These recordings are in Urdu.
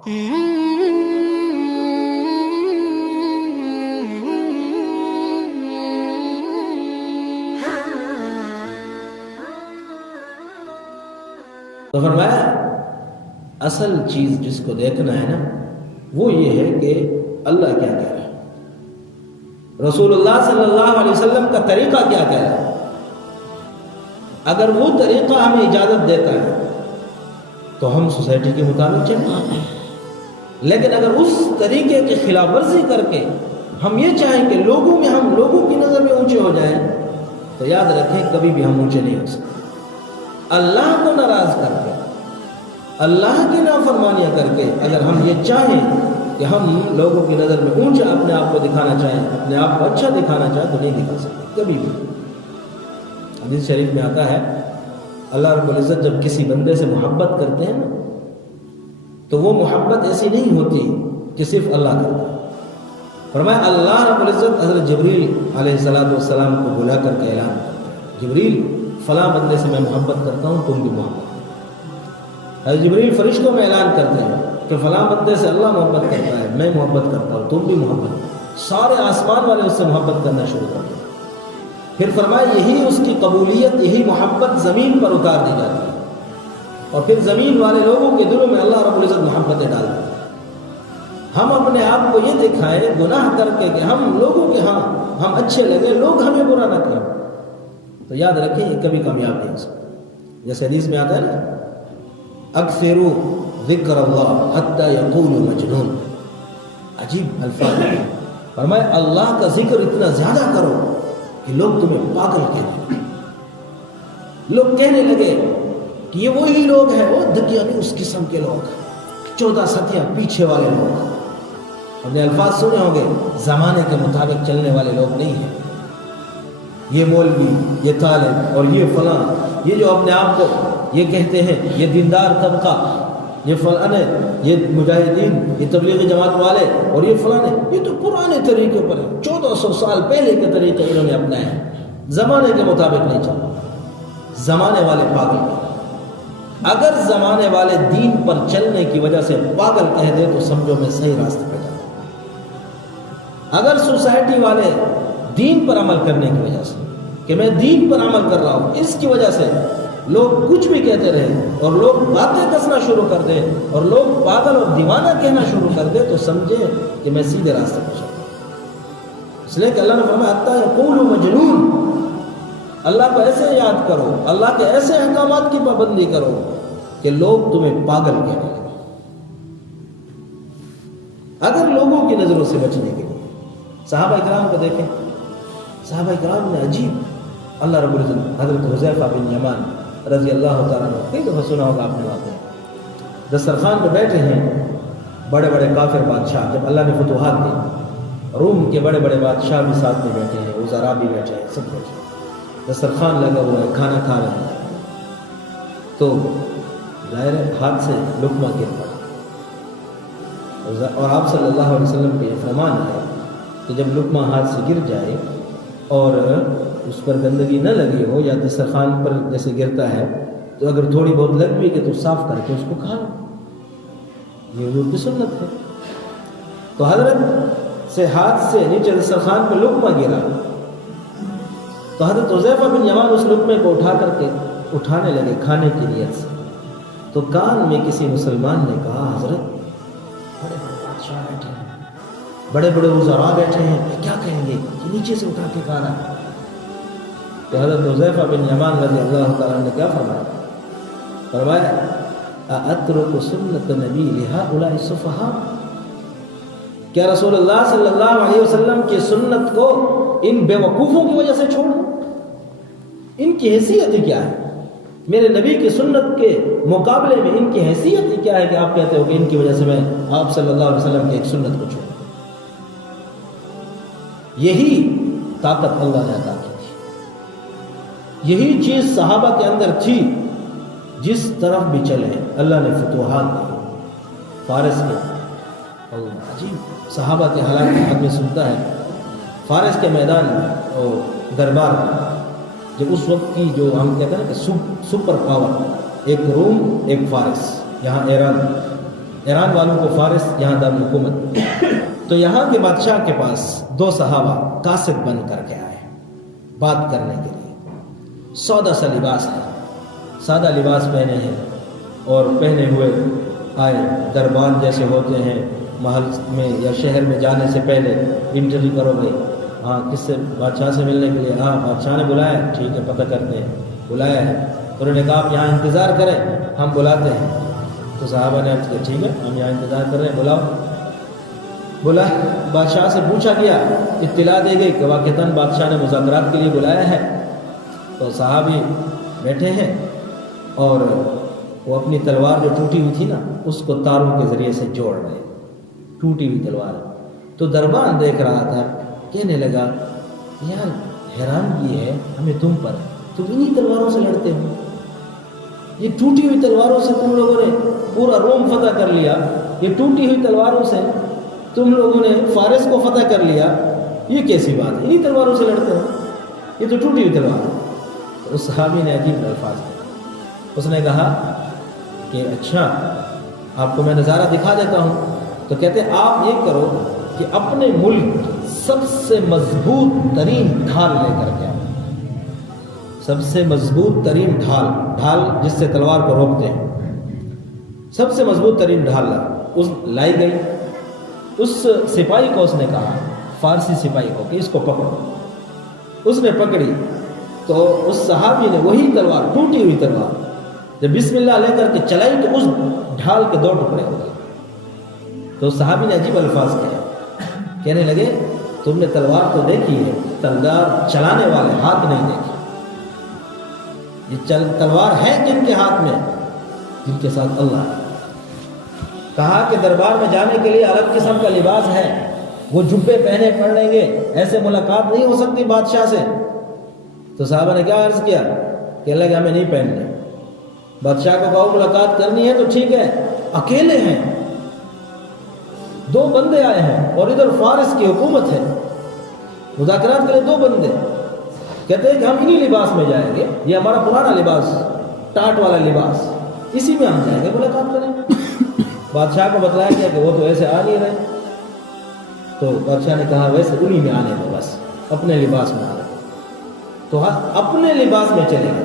تو فرمایا اصل چیز جس کو دیکھنا ہے نا وہ یہ ہے کہ اللہ کیا کہہ رہا ہے، رسول اللہ صلی اللہ علیہ وسلم کا طریقہ کیا کہہ رہا ہے۔ اگر وہ طریقہ ہمیں اجازت دیتا ہے تو ہم سوسائٹی کے مطابق چلیں، لیکن اگر اس طریقے کی خلاف ورزی کر کے ہم یہ چاہیں کہ لوگوں میں ہم لوگوں کی نظر میں اونچے ہو جائیں تو یاد رکھیں کبھی بھی ہم اونچے نہیں ہو سکتے۔ اللہ کو ناراض کر کے، اللہ کی نافرمانیاں کر کے اگر ہم یہ چاہیں کہ ہم لوگوں کی نظر میں اونچا اپنے آپ کو دکھانا چاہیں، اپنے آپ کو اچھا دکھانا چاہیں تو نہیں دکھا سکتے کبھی بھی۔ حدیث شریف میں آتا ہے اللہ رب العزت جب کسی بندے سے محبت کرتے ہیں نا تو وہ محبت ایسی نہیں ہوتی کہ صرف اللہ کرتا ہے۔ فرمایا اللہ رب العزت حضرت جبریل علیہ السلام کو بلا کر کے اعلان کرتا ہے، جبریل فلاں بندے سے میں محبت کرتا ہوں، تم بھی محبت کرو۔ حضرت جبریل فرشتوں میں اعلان کرتے ہیں کہ فلاں بندے سے اللہ محبت کرتا ہے، میں محبت کرتا ہوں، تم بھی محبت کرو۔ سارے آسمان والے اس سے محبت کرنا شروع کر دیں۔ پھر فرمایا یہی اس کی قبولیت، یہی محبت زمین پر اتار دی جاتی ہے اور پھر زمین والے لوگوں کے دلوں میں اللہ رب العزت محبتیں ڈال دیتے ہیں۔ ہم اپنے آپ کو یہ دکھائیں گناہ کر کے کہ ہم لوگوں کے ہاں ہم اچھے لگے، لوگ ہمیں برا نہ کریں، تو یاد رکھیں یہ کبھی کامیاب نہیں ہو سکتا۔ جیسے حدیث میں آتا ہے نا اکثروا ذکر اللہ حتی یقول مجنون، عجیب الفاظ ہیں۔ فرمایا اللہ کا ذکر اتنا زیادہ کرو کہ لوگ تمہیں پاگل کہنے لگے، لوگ کہنے لگے کہ یہ وہی لوگ ہیں، وہ دکیا نہیں اس قسم کے لوگ، 14 صدیاں پیچھے والے لوگ۔ ہم نے الفاظ سنے ہوں گے، زمانے کے مطابق چلنے والے لوگ نہیں ہیں، یہ مولوی، یہ طالب اور یہ فلاں، یہ جو اپنے آپ کو یہ کہتے ہیں یہ دیندار طبقہ، یہ فلاں، یہ مجاہدین، یہ تبلیغی جماعت والے اور یہ فلاں، یہ تو پرانے طریقے پر 1400 سال پہلے کے طریقے انہوں نے اپنائے ہیں، زمانے کے مطابق نہیں چل رہا، زمانے والے پاگل ہیں۔ اگر زمانے والے دین پر چلنے کی وجہ سے پاگل کہہ دے تو سمجھو میں صحیح راستے پہ جاتا ہوں۔ اگر سوسائٹی والے دین پر عمل کرنے کی وجہ سے کہ میں دین پر عمل کر رہا ہوں، اس کی وجہ سے لوگ کچھ بھی کہتے رہے اور لوگ باتیں کسنا شروع کر دیں اور لوگ پاگل اور دیوانہ کہنا شروع کر دیں تو سمجھیں کہ میں سیدھے راستے پر چل رہا ہوں۔ اس لیے کہ اللہ نے فرمایا حتی یقول مجنون، اللہ کو ایسے یاد کرو، اللہ کے ایسے احکامات کی پابندی کرو کہ لوگ تمہیں پاگل کہنے لگیں۔ اگر لوگوں کی نظروں سے بچنے کے لیے صحابہ کرام کو دیکھیں، صحابہ کرام نے عجیب، اللہ رب العزت حضرت حذیفہ بن یمان رضی اللہ تعالیٰ عنہ، کئی دفعہ سنا ہوگا آپ نے واقعہ، دسترخوان پہ بیٹھے ہیں بڑے بڑے کافر بادشاہ، جب اللہ نے فتوحات دی، روم کے بڑے بڑے بادشاہ بھی ساتھ میں بیٹھے ہیں، وزراء بھی بیٹھے ہیں، سب بیٹھے ہیں، دسترخوان لگا ہوا ہے، کھانا کھا رہے ہیں، تو ظاہر ہاتھ سے لقمہ گر پڑا، اور آپ صلی اللہ علیہ وسلم کا یہ فرمان ہے کہ جب لقمہ ہاتھ سے گر جائے اور اس پر گندگی نہ لگی ہو یا دسترخوان پر جیسے گرتا ہے تو اگر تھوڑی بہت لگ بھی کہ تو صاف کر کے اس کو کھا لو، یہ حضور کی سنت ہے۔ تو حضرت سے ہاتھ سے نیچے دسترخوان پہ لقمہ گرا تو حضرت حذیفہ بن یمان اس لقمے کو اٹھا کر کے اٹھانے لگے کھانے کی نیت سے، تو کان میں کسی مسلمان نے کہا حضرت بڑے بڑے بادشاہ بیٹھے ہیں، بڑے بڑے وزراء بیٹھے ہیں، کیا کہیں گے کہ نیچے سے اٹھا کے کھا رہا ہے؟ تو حضرت حذیفہ بن یمان رضی اللہ تعالیٰ نے کیا فرمایا؟ فرمایا اَأَتْرُكُ سُنَّةَ نَبِي لِهَؤُلَاءِ السُّفَهَاءِ، کیا رسول اللہ صلی اللہ علیہ وسلم کی سنت کو ان بے وقوفوں کی وجہ سے چھوڑوں؟ ان کی حیثیت ہی کیا ہے؟ میرے نبی کی سنت کے مقابلے میں ان کی حیثیت ہی کیا ہے کہ آپ کہتے ہو کہ ان کی وجہ سے میں آپ صلی اللہ علیہ وسلم کی ایک سنت کو چھوڑوں؟ یہی طاقت اللہ نے عطا کی تھی، یہی چیز صحابہ کے اندر تھی، جس طرف بھی چلے اللہ نے فتوحات دی۔ فارس کے عجیب صحابہ کے حالات آدمی سنتا ہے، فارس کے میدان اور دربار جب اس وقت کی جو ہم کہتے ہیں کہ سپر پاور، ایک روم ایک فارس، یہاں ایران، ایران والوں کو فارس یہاں دارالحکومت. تو یہاں کے بادشاہ کے پاس 2 صحابہ قاصد بن کر کے آئے بات کرنے کے لیے. سادہ سا لباس ہے, سادہ لباس پہنے ہیں اور پہنے ہوئے آئے. دربان جیسے ہوتے ہیں محل میں یا شہر میں جانے سے پہلے انٹرویو کرو بھائی, ہاں کس سے, بادشاہ سے ملنے کے لیے, ہاں بادشاہ نے بلایا, ٹھیک ہے پتہ کرتے ہیں, بلایا ہے. انہوں نے کہا آپ یہاں انتظار کریں, ہم بلاتے ہیں. تو صحابہ نے عرض کیا ٹھیک ہے ہم یہاں انتظار کر رہے ہیں, بلاؤ. بلا بادشاہ سے پوچھا گیا, اطلاع دی گئی کہ واقعتاً بادشاہ نے مذاکرات کے لیے بلایا ہے. تو صحابی بیٹھے ہیں اور وہ اپنی تلوار جو ٹوٹی ہوئی تھی نا اس کو تاروں کے ذریعے سے جوڑ رہے, ٹوٹی ہوئی تلوار. تو دربان دیکھ رہا تھا, کہنے لگا یار حیرانگی ہے ہمیں تم پر, تم انہی تلواروں سے لڑتے ہو, یہ ٹوٹی ہوئی تلواروں سے تم لوگوں نے پورا روم فتح کر لیا, یہ ٹوٹی ہوئی تلواروں سے تم لوگوں نے فارس کو فتح کر لیا, یہ کیسی بات ہے, انہی تلواروں سے لڑتے ہو, یہ تو ٹوٹی ہوئی تلوار ہے. تو اس صحابی نے عجیب الفاظ کہے, اس نے کہا کہ اچھا آپ کو میں نظارہ دکھا دیتا ہوں. تو کہتے آپ یہ کرو کہ اپنے ملک سب سے مضبوط ترین ڈھال لے کر کے آؤ, سب سے مضبوط ترین ڈھال جس سے تلوار کو روکتے ہیں, سب سے مضبوط ترین ڈھال لائی گئی. اس سپاہی کو اس نے کہا, فارسی سپاہی کو, کہ اس کو پکڑو. اس نے پکڑی تو اس صحابی نے وہی تلوار, ٹوٹی ہوئی تلوار, جب بسم اللہ لے کر کے چلائی تو اس ڈھال کے 2 ٹکڑے ہو گئے. تو صحابی نے عجیب الفاظ کہے, کہنے لگے تم نے تلوار تو دیکھی ہے, تلوار چلانے والے ہاتھ نہیں دیکھے. یہ تلوار ہے جن کے ہاتھ میں جن کے ساتھ اللہ ہے. کہا کہ دربار میں جانے کے لیے الگ قسم کا لباس ہے, وہ جبے پہنے پڑ لیں گے, ایسے ملاقات نہیں ہو سکتی بادشاہ سے. تو صحابہ نے کیا عرض کیا کہ اللہ کہ ہمیں نہیں پہننے. بادشاہ کو کہو ملاقات کرنی ہے تو ٹھیک ہے, اکیلے ہیں, 2 بندے آئے ہیں اور ادھر فارس کی حکومت ہے, مذاکرات کے لیے 2 بندے. کہتے ہیں کہ ہم انہی لباس میں جائیں گے, یہ ہمارا پرانا لباس, ٹاٹ والا لباس, اسی میں ہم جائیں گے ملاقات کریں گے. بادشاہ کو بتلایا گیا کہ وہ تو ایسے آ نہیں رہے. تو بادشاہ نے کہا ویسے انہی میں آنے دو, بس اپنے لباس میں آ رہے. تو اپنے لباس میں چلے گئے.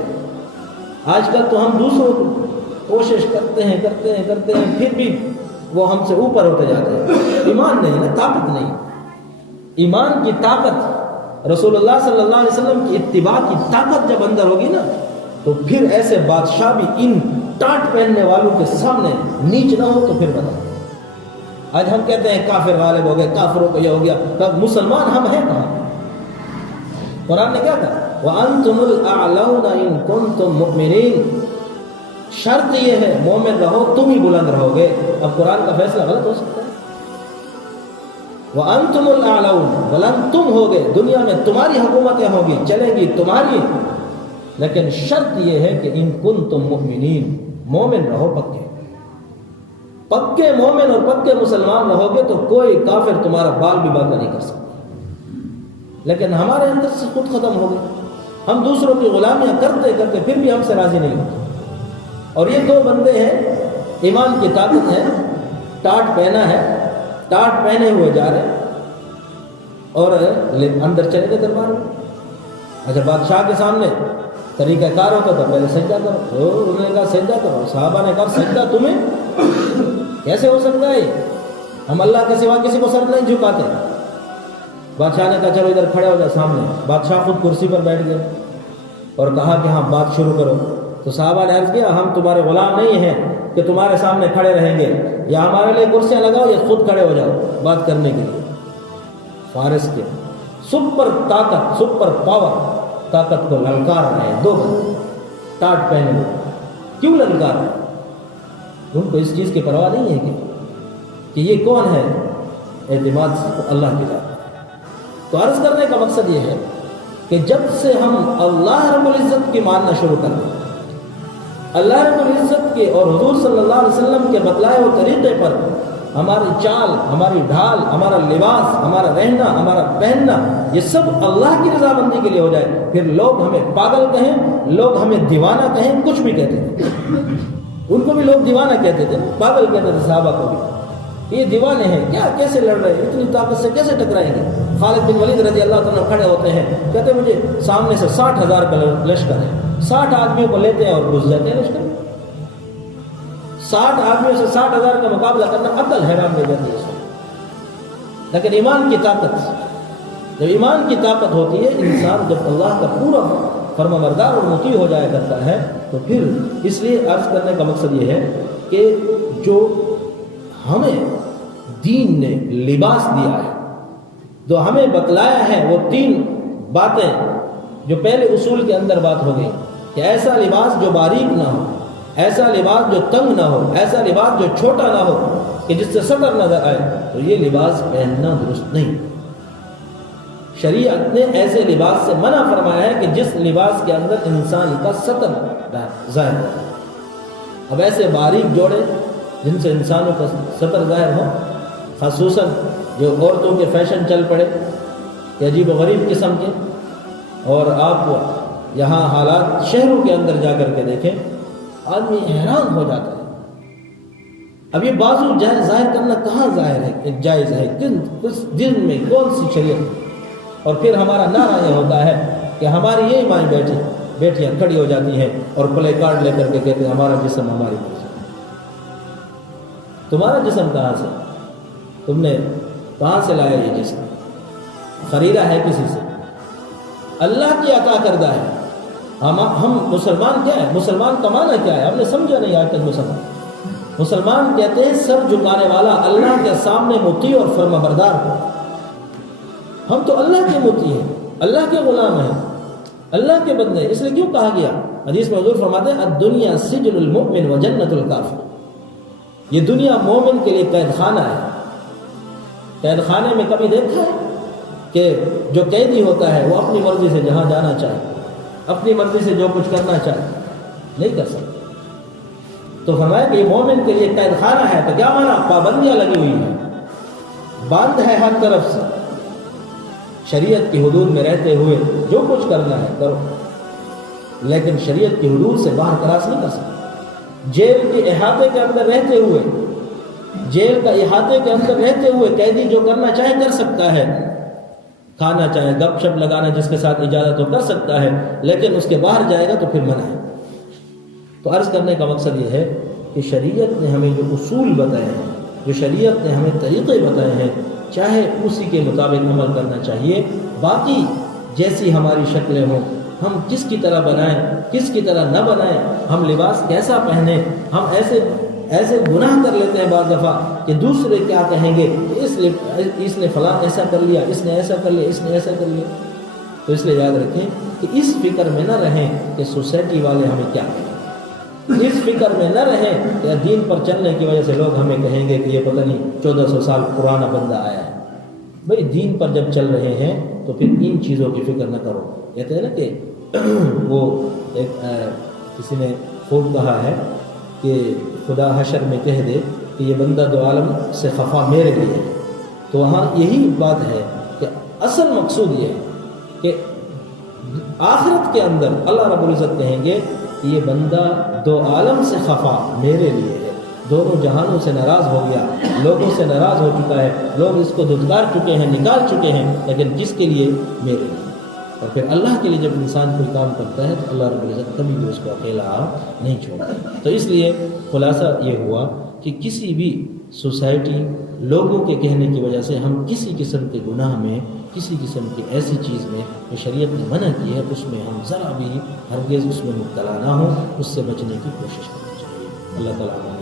آج کل تو ہم دوسروں کو کوشش کرتے ہیں پھر بھی وہ ہم سے اوپر ہوتے جاتے ہیں. ایمان نہیں نا, طاقت نہیں. ایمان کی طاقت, رسول اللہ صلی اللہ علیہ وسلم کی اتباع کی طاقت جب اندر ہوگی نا تو پھر ایسے بادشاہ بھی ان ٹاٹ پہننے والوں کے سامنے نیچ نہ ہو. تو پھر بتا, آج ہم کہتے ہیں کافر غالب ہو گئے, کافروں کو یہ ہو گیا, تب مسلمان ہم ہیں کہاں؟ قرآن نے کیا کہا وَأَنْتُمُ الْأَعْلَوْنَ إِن كُنْتُم مُؤْمِنِينَ. شرط یہ ہے مومن رہو, تم ہی بلند رہو گے. اب قرآن کا فیصلہ غلط ہو سکتا ہے. وَأَنْتُمُ الْأَعْلَوْنَ, بلند تم ہوگے, دنیا میں تمہاری حکومتیں ہوں گی, چلیں گی تمہاری, لیکن شرط یہ ہے کہ ان کنتم مؤمنین, مومن رہو, پکے مومن اور پکے مسلمان رہو گے تو کوئی کافر تمہارا بال بھی باقی نہیں کر سکتا. لیکن ہمارے اندر سے خود ختم ہو گئے, ہم دوسروں کی غلامیاں کرتے کرتے پھر بھی ہم سے راضی نہیں ہوتے. اور یہ 2 بندے ہیں, ایمان کی طاقت ہے, ٹاٹ پہنا ہے, ٹاٹ پہنے ہوئے جا رہے اور اندر چلے گئے دربار میں. اچھا بادشاہ کے سامنے طریقہ کار ہوتا تھا پہلے سجدہ کرو, انہوں نے کہا سجدہ کرو. صحابہ نے کہا سجدہ تمہیں کیسے ہو سکتا ہے, ہم اللہ کے سوا کسی کو سر نہیں جھکاتے. بادشاہ نے کہا چلو ادھر کھڑے ہو جائے سامنے. بادشاہ خود کرسی پر بیٹھ گئے اور کہا کہ ہاں بات شروع کرو. تو صحابہ نے عرض کیا ہم تمہارے غلام نہیں ہیں کہ تمہارے سامنے کھڑے رہیں گے, یا ہمارے لیے کرسیاں لگاؤ یا خود کھڑے ہو جاؤ بات کرنے کے لیے. فارس کے سپر طاقت, سپر پاور طاقت کو للکار رہے ہیں 2 بندے ٹاٹ پہنے ہوئے. کیوں للکار رہے؟ ان کو اس چیز کی پرواہ نہیں ہے کہ یہ کون ہے, اعتماد صرف اللہ کی ذات. تو عرض کرنے کا مقصد یہ ہے کہ جب سے ہم اللہ رب العزت کی ماننا شروع کر دیں, اللہ رب العزت کے اور حضور صلی اللہ علیہ وسلم کے بتلائے ہوئے طریقے پر ہماری چال, ہماری ڈھال, ہمارا لباس, ہمارا رہنا, ہمارا پہننا, یہ سب اللہ کی رضامندی کے لیے ہو جائے, پھر لوگ ہمیں پاگل کہیں, لوگ ہمیں دیوانہ کہیں, کچھ بھی کہتے ہیں, ان کو بھی لوگ دیوانہ کہتے تھے، پاگل کہتے تھے صحابہ کو بھی، یہ دیوانے ہیں کیا، کیسے لڑ رہے ہیں، اتنی طاقت سے کیسے ٹکرائیں گے؟ خالد بن ولید رضی اللہ تعالیٰ کھڑے ہوتے ہیں، کہتے ہیں مجھے سامنے سے 60,000 کا لشکر ہے، 60 آدمیوں کو لیتے ہیں اور گھس جاتے ہیں لشکر، 60 آدمیوں سے 60,000 کا مقابلہ کرنا عقل حیران لے جاتی ہے اس وقت۔ لیکن ایمان کی طاقت، جب ایمان کی طاقت ہوتی ہے، انسان جب اللہ کا پورا فرما بردار اور مطیع ہو جایا کرتا ہے، تو پھر اس لیے عرض کرنے کا مقصد یہ ہے کہ جو ہمیں دین نے لباس دیا ہے، جو ہمیں بتلایا ہے، وہ 3 باتیں جو پہلے اصول کے اندر بات ہو گئی کہ ایسا لباس جو باریک نہ ہو، ایسا لباس جو تنگ نہ ہو، ایسا لباس جو چھوٹا نہ ہو کہ جس سے سطر نظر آئے، تو یہ لباس پہننا درست نہیں۔ شریعت نے ایسے لباس سے منع فرمایا ہے کہ جس لباس کے اندر انسان کا سطر ظاہر ہو۔ اب ایسے باریک جوڑے جن سے انسانوں کا سطر ظاہر ہو، خصوصاً جو عورتوں کے فیشن چل پڑے کہ عجیب و غریب قسم کے، اور آپ یہاں حالات شہروں کے اندر جا کر کے دیکھیں، آدمی حیران ہو جاتا ہے۔ اب یہ بازو ظاہر کرنا کہاں ظاہر ہے، جائز ہے، کس دن میں کون سی شریعت؟ اور پھر ہمارا نعرہ یہ ہوتا ہے کہ ہماری یہی مائیں بیٹیاں کھڑی ہو جاتی ہیں اور پلے کارڈ لے کر کے کہتے ہیں ہمارا جسم ہماری مرضی۔ تمہارا جسم کہاں سے؟ تم نے کہاں سے لایا یہ جسم؟ خریدا ہے کسی سے؟ اللہ کی عطا کردہ ہے۔ ہم مسلمان کیا ہے؟ مسلمان کا معنی کیا ہے؟ ہم نے سمجھا نہیں آج تک۔ مسلمان کہتے ہیں سر جھکانے والا، اللہ کے سامنے مطیع اور فرما بردار ہو۔ ہم تو اللہ کے مطیع ہیں، اللہ کے غلام ہیں، اللہ کے بندے ہیں۔ اس لیے کیوں کہا گیا، حدیث میں حضور فرماتے ہیں الدنیا سجن المؤمن و جنت الکافر، یہ دنیا مومن کے لیے قید خانہ ہے۔ قید خانے میں کبھی دیکھا ہے کہ جو قیدی ہوتا ہے وہ اپنی مرضی سے جہاں جانا چاہے، اپنی مرضی سے جو کچھ کرنا چاہے؟ نہیں کر سکتا۔ تو فرمایا کہ یہ مومن کے لیے قید خانہ ہے، تو کیا مانا؟ پابندیاں لگی ہوئی ہیں، بند ہے ہر طرف سے، شریعت کی حدود میں رہتے ہوئے جو کچھ کرنا ہے کرو، لیکن شریعت کی حدود سے باہر کراس نہیں کر سکتے۔ جیل کے احاطے کے اندر رہتے ہوئے، جیل کا احاطے کے اندر رہتے ہوئے قیدی جو کرنا چاہے کر سکتا ہے، کھانا چاہے، گپ شپ لگانا جس کے ساتھ اجازت ہو کر سکتا ہے، لیکن اس کے باہر جائے گا تو پھر منع ہے۔ تو عرض کرنے کا مقصد یہ ہے کہ شریعت نے ہمیں جو اصول بتائے ہیں، جو شریعت نے ہمیں طریقے بتائے ہیں، چاہے اسی کے مطابق عمل کرنا چاہیے۔ باقی جیسی ہماری شکلیں ہوں، ہم کس کی طرح بنائیں، کس کی طرح نہ بنائیں، ہم لباس کیسا پہنیں، ہم ایسے گناہ کر لیتے ہیں بعض دفعہ کہ دوسرے کیا کہیں گے کہ اس نے فلاں ایسا کر لیا، اس نے ایسا کر لیا، اس نے ایسا کر لیا۔ تو اس لیے یاد رکھیں کہ اس فکر میں نہ رہیں کہ سوسائٹی والے ہمیں کیا کہیں، اس فکر میں نہ رہیں کہ دین پر چلنے کی وجہ سے لوگ ہمیں کہیں گے کہ یہ پتہ نہیں 1400 سال پرانا بندہ آیا ہے۔ بھئی دین پر جب چل رہے ہیں تو پھر ان چیزوں کی فکر نہ کرو۔ کہتے ہیں نا کہ وہ ایک کسی نے خوب کہا ہے کہ خدا حشر میں کہہ دے کہ یہ بندہ دو عالم سے خفا میرے لیے، تو وہاں یہی بات ہے کہ اصل مقصود یہ ہے کہ آخرت کے اندر اللہ رب العزت کہیں گے کہ یہ بندہ دو عالم سے خفا میرے لیے ہے، دونوں جہانوں سے ناراض ہو گیا، لوگوں سے ناراض ہو چکا ہے، لوگ اس کو دھتکار چکے ہیں، نکال چکے ہیں، لیکن کس کے لیے؟ میرے لیے۔ اور پھر اللہ کے لیے جب انسان کوئی کام کرتا ہے تو اللہ رب العزت کبھی بھی اس کو اکیلا نہیں چھوڑتا۔ تو اس لیے خلاصہ یہ ہوا کہ کسی بھی سوسائٹی، لوگوں کے کہنے کی وجہ سے ہم کسی قسم کے گناہ میں، کسی قسم کی ایسی چیز میں جو شریعت نے منع کی ہے، اس میں ہم ذرا بھی ہرگز اس میں مبتلا نہ ہوں، اس سے بچنے کی کوشش کرنی چاہیے۔ اللہ تعالیٰ